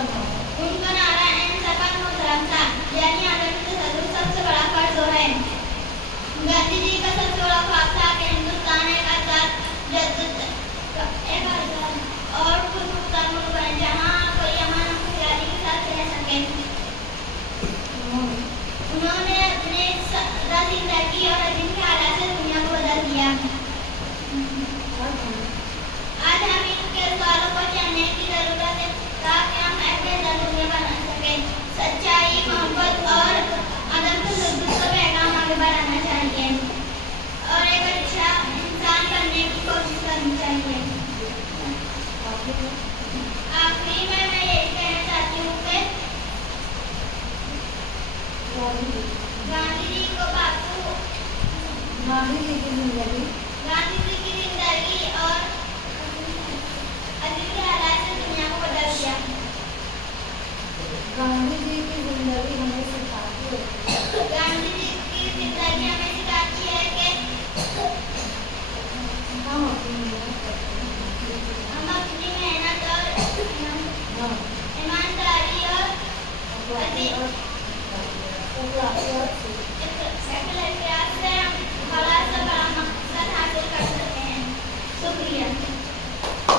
उनका नारा अहिंसा का धर्म था, यानी आजादी का सबसे बड़ा फर्ज जो है। गांधी जी का सबसे बड़ा ख्वाब था कि हिंदुस्तान एक आजाद और खुद मुख्तार मुल्क बने, जहाँ कोई अमन और खुशहाली के साथ रह सके। उन्होंने अपने सदा जिंदगी और अजीम ख्यालात से दुनिया को बदल दिया। आज हमें इनके सवालों पर जानने की जरूरत है ताकि हम एक बेहतर दुनिया बना सकें। सच्चाई, मोहब्बत और अदब के पैगाम आगे बढ़ाना चाहिए और एक अच्छा इंसान बनने की कोशिश करनी चाहिए। आखिरी में मैं यही कहना चाहती हूँ कि गांधी जी को बापू गांधी जी की जिंदगी और अजीब हालात से दुनिया को बदल दिया। गांधी जी की जिंदगी हमें सिखाती है कि हम अपनी मेहनत और ईमानदारी और